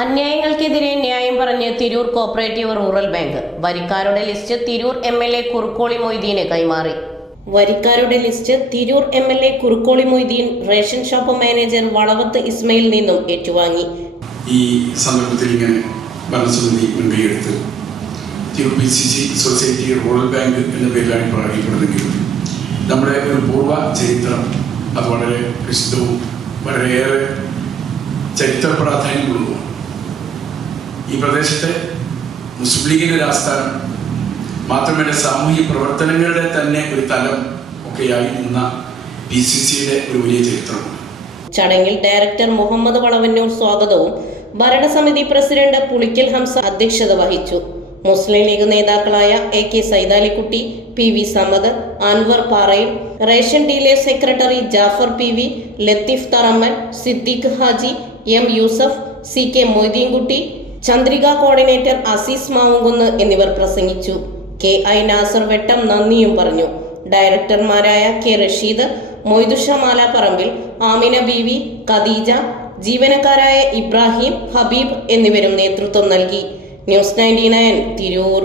അന്യായങ്ങൾക്കെതിരെ ന്യായം പറഞ്ഞ് Tirur cooperative rural bank. വരിക്കാരുടെ list Tirur M L A Kurukkoli Moideen കൈമാറി. വരിക്കാരുടെ list Tirur M L A Kurukkoli Moideen ration shop manager Valavath Ismail നിന്നും ഏറ്റുവാങ്ങി. ഈ സന്ദർഭത്തിൽ ഇങ്ങനെ ഭരണസമിതി മുൻകൈയെടുത്ത് Tirur P C C society rural bank എന്ന പേരിലാണ് ഇപ്പോൾ അറിയപ്പെടുന്നെങ്കിൽ നമ്മുടെ ഒരു പൂർവ ചരിത്രം അത് വളരെ പ്രസിദ്ധവും വളരെയേറെ ചരിത്ര പ്രാധാന്യമുള്ളതുമാണ് ഈ പ്രദേശത്തെ മുസ്ലിം ലീഗിന്റെ ഒരു ആസ്ഥാനം മാത്രമല്ല സാമൂഹ്യ പ്രവർത്തനങ്ങളുടെ തന്നെ ഒരു തലം ഒക്കെയായി നിന്ന പി സി സിയുടെ ഒരു വലിയ ചരിത്രമാണ്. ചടങ്ങിൽ ഡയറക്ടർ മുഹമ്മദ് വളവന്നൂർ സ്വാഗതവും ഭരണസമിതി പ്രസിഡന്റ് പുളിക്കൽ ഹംസ അധ്യക്ഷത വഹിച്ചു. മുസ്ലിം ലീഗ് നേതാക്കളായ A K Saithalikutty P V Samad Anwar Parayil ration dealer secretary Jafar P V Latheef Tharamman Siddique Haji M Yusuf C K Moideenkutty Chandrika coordinator Azeez Mavunkunnu എന്നിവർ പ്രസംഗിച്ചു. കെ ഐ നാസർ വെട്ടം നന്ദിയും പറഞ്ഞു. ഡയറക്ടർമാരായ കെ റഷീദ് മൊയ്തുഷ മാലാപ്പറമ്പിൽ ആമിന ബീവി ഖദീജ ജീവനക്കാരായ ഇബ്രാഹിം ഹബീബ് എന്നിവരും നേതൃത്വം നൽകി. News ninety nine Tirur.